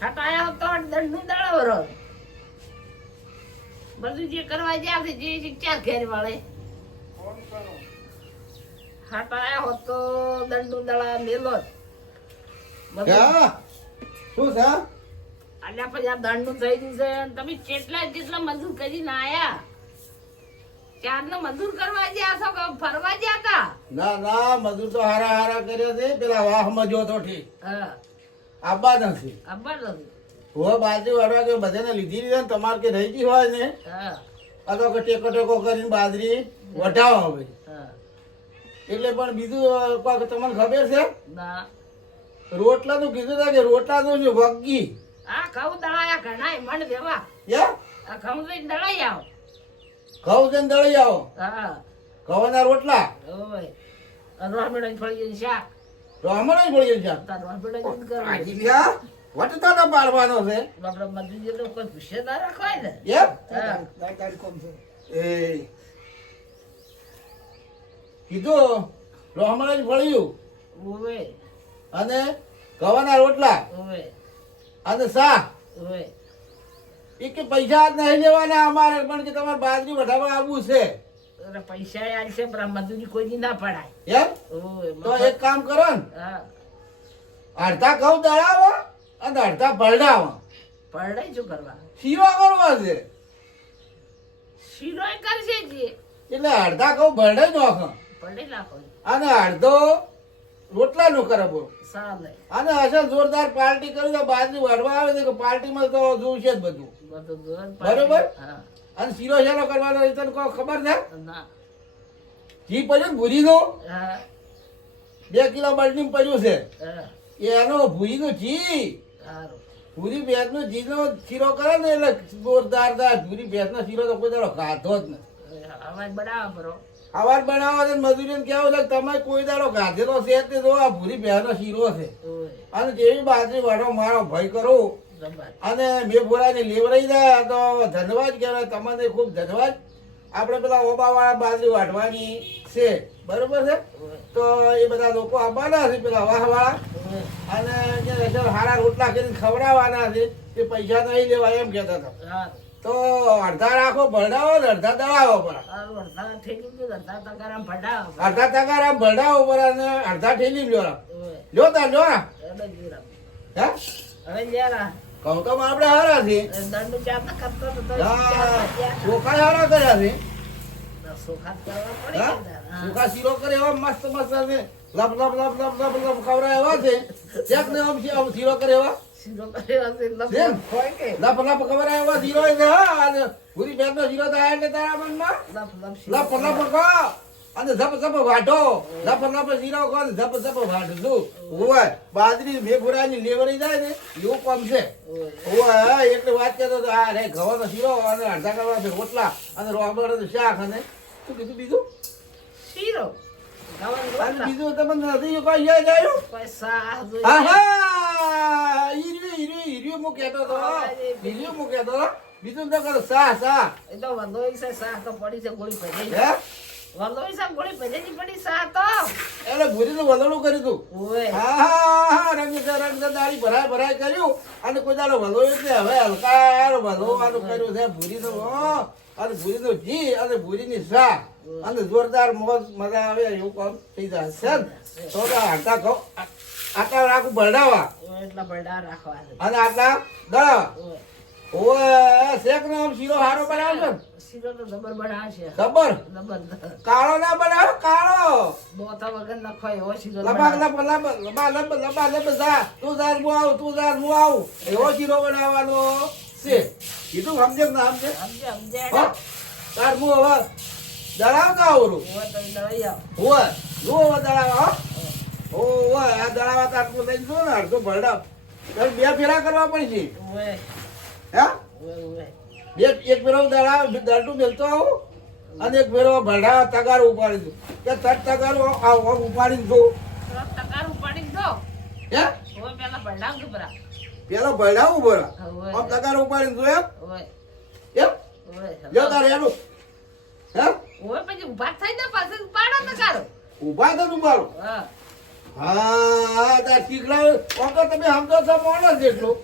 હટાયા તો દંડનું દાડો વરો બધું જે કરવા જ્યાં છે જે શિક્ષા ઘેર વાળે હટાયા હોત તો દંડનું દાડા મેલો શું છે અલ્યા પછી આ દંડનું થઈ ગયું છે તમે જેટલા મજૂર કરીને આયા ચારનો મજૂર કરવા ગયા છો કે ફરવા ગયા તા ના મજૂર તો હારા કર્યા છે પેલા વાહમાં જો તો ઠીક હા આબા નથી આબર નથી હો બાજરી વાળવા કે બધાને લીધી લીધા ને તમારે કે રહી ગઈ હોય ને હા આ તો કે ટેકો કરીને બાજરી વઢાવો હવે હા એટલે પણ બીજું કોક તમને ખબર છે ના રોટલા નું કીધું હતા કે રોટલા નું છે વગી આ ઘઉં દળાયા ઘણાય મણ દેવા યા આ ઘઉં લઈને દળાઈ આવો ઘઉં છે ને દળી આવો હા ઘઉંના રોટલા ઓય રોહમેડા ફળી શાક તો અમારે પડી જાય તાર રોહમેડા જ કરો આજી લ્યા વટતા પાડવાનો છે બાપડા મજૂરી તો કોઈ પૂછે ના રાખવાય ને એમ હા એ કીધું રોહમણ જ ફળ્યું ઓવે અને ઘઉંના રોટલા ઓવે અને શાક ઓવે એ કે પૈસા જ નહીં લેવાના અમારે પણ કે તમારે બાજરી વઢાવવા આવવું છે અરે પૈસા યાર છે પણ આ મજૂરી કોઈ ના પડાય એમ ઓવે તો એક કામ કરો ને હા અડધા ઘઉં દળાવો અને અડધા ભરડાવો પરડાય શું કરવા શીરો કરવા છે શીરો કરશે જે એટલે અડધા ઘઉં ભરડાઈ નાખો પડે નાખો અને અડધો રોટલા નો કરે બોલો સાલે અને અસલ જોરદાર પાર્ટી કરી તો બાજરી વાળવા આવે છે કે પાર્ટીમાં તો જોઈશે જ બધું બધું જોર બરોબર? હા અને શીરો શેનો કરવાનો એ તને કોઈ ખબર છે ના ઘી પડ્યું ને ભૂરીનું હા 2 કિલો બળની પડ્યું છે હા એનો ભૂરીનું ઘી સારું ભૂરી ભેંસનો ઘીનો શીરો કરે ને એટલે જોરદાર ભૂરી ભેંસનો શીરો તો કોઈ દાડો ખાધો જ નથી અવાજ બનાવો બરો અવાર બનાવો છે મજૂરીને કેવું છે કે તમે કોઈ દાડો ગાધેલો છે તે જો આ ભૂરી ભેંસનો શીરો છે ઓય અને જેવી બાજરી વાળો મારો ભય કરો જબર અને મેં બોલાને લેવડાઈ જાય તો ધન્યવાદ કહેવાય તમને ખૂબ ધન્યવાદ આપણે પેલા ઓબાવાળા બાજરી વાઢવાની છે બરોબર છે ઓય તો એ બધા લોકો આવવાના છે પેલા વાહવાળા ઓય અને જે હારા રોટલા કરીને ખવડાવવાના છે તે પૈસા નહીં લેવાય એમ કહેતા હતા સારું તો અડધા રાખો ભરડાવો ને અડધા દળાવો પડે સારું અડધા ઠેકી ગયું અડધા તગારામ ભડાવો અડધા તગારા ભરડાવો પડે અને અડધા ઠેલી લ્યો ઓય લ્યો તા લ્યો ના એડો જીરા હે હવે લેરા કહું તો આપણે હારા છે દંડ ચાતા કરતો તો હા, ચોખા હારા કર્યા છે સોખાત કરવા પડે હા? કે તાર? સુકા શીરો કરે એવા મસ્ત મસ્ત છે લપ લપ લપ લપ લપ લપ ખવડાય એવા છે ચેક ને આમ શીરો કરે એવા શીરો કર્યો હશે લપ કેમ? લપ હોય કે લપ લપ ખવડાય એવા શીરો છે હા અને પૂરી બેનનો શીરો થાય એટલે તારા મનમાં લપ લપ શીરો લપ લપ કહો અને ઝપ ઝપ વાઢો લપ લપ શીરો કહો ને ઝપ ઝપ વાઢું હોય બાજરી મેઘુરાની લેવરી જાય ને એવું કામ છે ઓય ઓય એટલે વાત કરતો હતો આ રે ઘઉંનો શીરો અને અડધા કરવા છે રોટલા અને રોબડ શાક અને શું કીધું બીજું શીરો અને ગાવાનું બીજું તમને નથી કોઈ યાદ આવ્યું પૈસા આહા હીર્યું હું કહેતો હતો હીર્યું હું કહેતો હતો બીજું તો કરો સા એ તો વંદોઈ છે સા તો પડી છે ગોળી ભજે હે વંદોઈ છે ગોળી ભજેની પડી સા તો એટલે ભૂરીનું વલણું કર્યું તું ઓય હા રંગ દાડી ભરાય કર્યું અને કોઈ દાડો વલો એટલે હવે હલકા વલોવાનું કર્યું છે ભૂરીનું અને ભૂરીનું ઘી અને ભૂરીની શાક અને જોરદાર મોજ મજા આવે એવું કામ થઈ જાય છે ને? તો આટલા કહો આટલા રાખું ભરડાવા ઓય એટલા બડા રાખવા છે અને આટલા દળાવા ઓય ઓય શેક નો આમ શીરો હારો બનાવજો ને શીરો તો જબર બડા છે જબર જબર કાળો ના બનાવો કાળો દોતા વગર નખવાય એવો શીરો લબા જા તું જાર હું આવું એવો શીરો બનાવવાનો છે કીધું સમજે કે ના સમજે સમજે સમજે હો? તાર હું હવે દળાવતા આવરું ઓય તો દવાઈ આવ હોય જો હવે દળાવા હો હોય આ દળાવા તાટલું લઈને જો ને અડધો ભરડાવ તારે 2 ફેરા કરવા પડશે ઓય હે ઓય એક ફેરો દળટું મેલતો આવું અને એક ફેરો ભરડા તગાર ઉપાડી દઉં કે તટ તગારો ઉપાડી દઉં તકાર ઉપાડી દો હે ઓય પેલા ભડાવ તો બરા પેલો ભરડાવું બોલા ઓય આમ તગાર ઉપાડી દઉં એમ ઓય એમ ઓય લ્યો તારે એનું હે ઓય પછી ઉભા થઈ દે પાછળ પાડો તકારો ઉભા તો તું મારો હા હા તાર શીખડા વગર તમે સમજો છો માણસ જેટલું